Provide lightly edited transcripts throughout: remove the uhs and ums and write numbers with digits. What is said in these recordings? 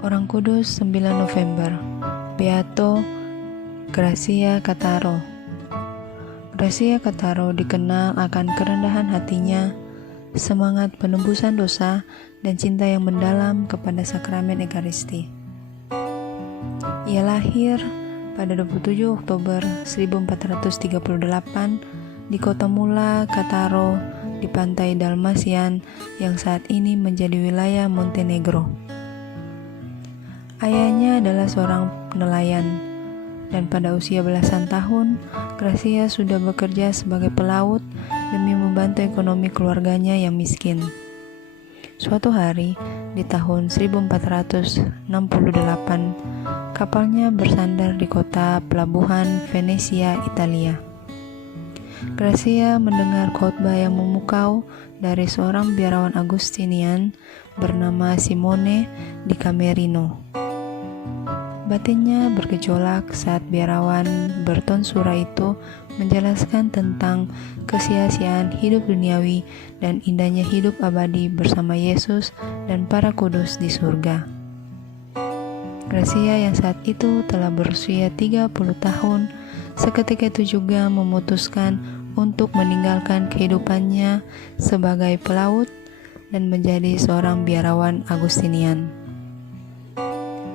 Orang Kudus 9 November. Beato Grazia Cataro. Grazia Cataro dikenal akan kerendahan hatinya, semangat penebusan dosa, dan cinta yang mendalam kepada sakramen Ekaristi. Ia lahir pada 27 Oktober 1438 di kota Mula, Cataro, di pantai Dalmatian yang saat ini menjadi wilayah Montenegro. Ayahnya adalah seorang nelayan, dan pada usia belasan tahun, Grazia sudah bekerja sebagai pelaut demi membantu ekonomi keluarganya yang miskin. Suatu hari, di tahun 1468, kapalnya bersandar di kota pelabuhan Venesia, Italia. Grazia mendengar khotbah yang memukau dari seorang biarawan Agustinian bernama Simone di Camerino. Batinnya bergejolak saat biarawan bertonsura itu menjelaskan tentang kesia-siaan hidup duniawi dan indahnya hidup abadi bersama Yesus dan para kudus di surga. Grazia yang saat itu telah berusia 30 tahun, seketika itu juga memutuskan untuk meninggalkan kehidupannya sebagai pelaut dan menjadi seorang biarawan Agustinian.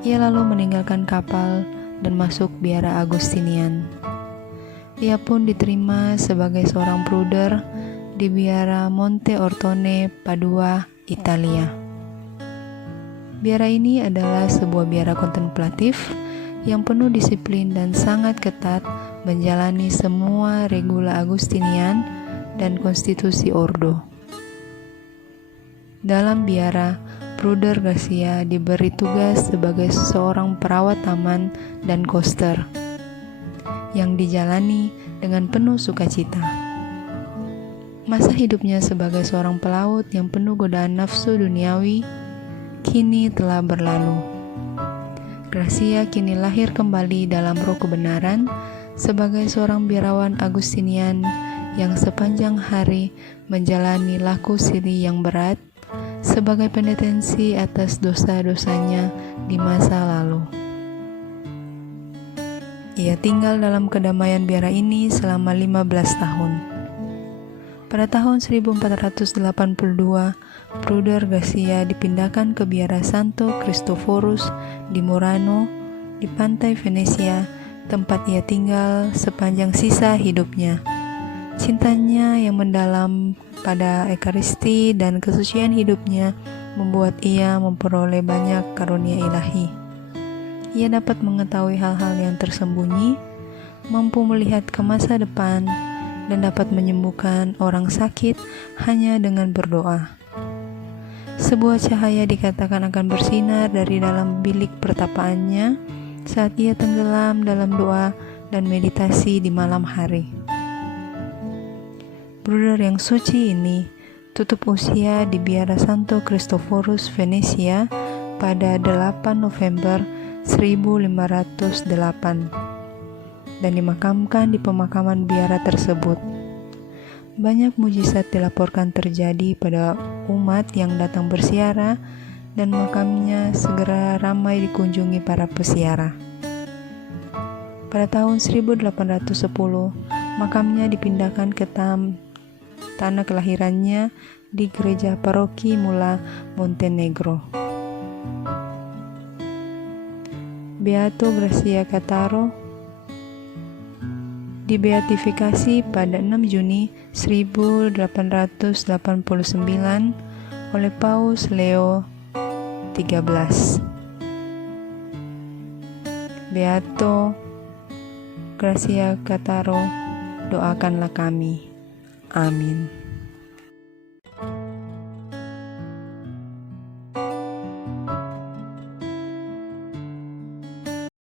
Ia lalu meninggalkan kapal dan masuk biara Agustinian. Ia pun diterima sebagai seorang bruder di biara Monte Ortone, Padua, Italia. Biara ini adalah sebuah biara kontemplatif yang penuh disiplin dan sangat ketat menjalani semua regula Agustinian dan konstitusi ordo. Dalam biara, Bruder Grazia diberi tugas sebagai seorang perawat taman dan koster yang dijalani dengan penuh sukacita. Masa hidupnya sebagai seorang pelaut yang penuh godaan nafsu duniawi kini telah berlalu. Grazia kini lahir kembali dalam roh kebenaran sebagai seorang biarawan Agustinian yang sepanjang hari menjalani laku siri yang berat sebagai penitensi atas dosa-dosanya di masa lalu. Ia tinggal dalam kedamaian biara ini selama 15 tahun. Pada tahun 1482, Bruder Grazia dipindahkan ke biara Santo Cristoforus di Murano, di pantai Venesia, tempat ia tinggal sepanjang sisa hidupnya. Cintanya yang mendalam pada Ekaristi dan kesucian hidupnya membuat ia memperoleh banyak karunia ilahi. Ia dapat mengetahui hal-hal yang tersembunyi, mampu melihat ke masa depan, dan dapat menyembuhkan orang sakit hanya dengan berdoa. Sebuah cahaya dikatakan akan bersinar dari dalam bilik pertapaannya saat ia tenggelam dalam doa dan meditasi di malam hari. Bruder yang suci ini tutup usia di biara Santo Cristoforus Venesia pada 8 November 1508 dan dimakamkan di pemakaman biara tersebut. Banyak mujizat dilaporkan terjadi pada umat yang datang berziarah dan makamnya segera ramai dikunjungi para peziarah. Pada tahun 1810, makamnya dipindahkan ke tanah kelahirannya di gereja paroki Mula, Montenegro. Beato Grazia Cataro dibeatifikasi pada 6 Juni 1889 oleh Paus Leo XIII. Beato Grazia Cataro, doakanlah kami. Amin.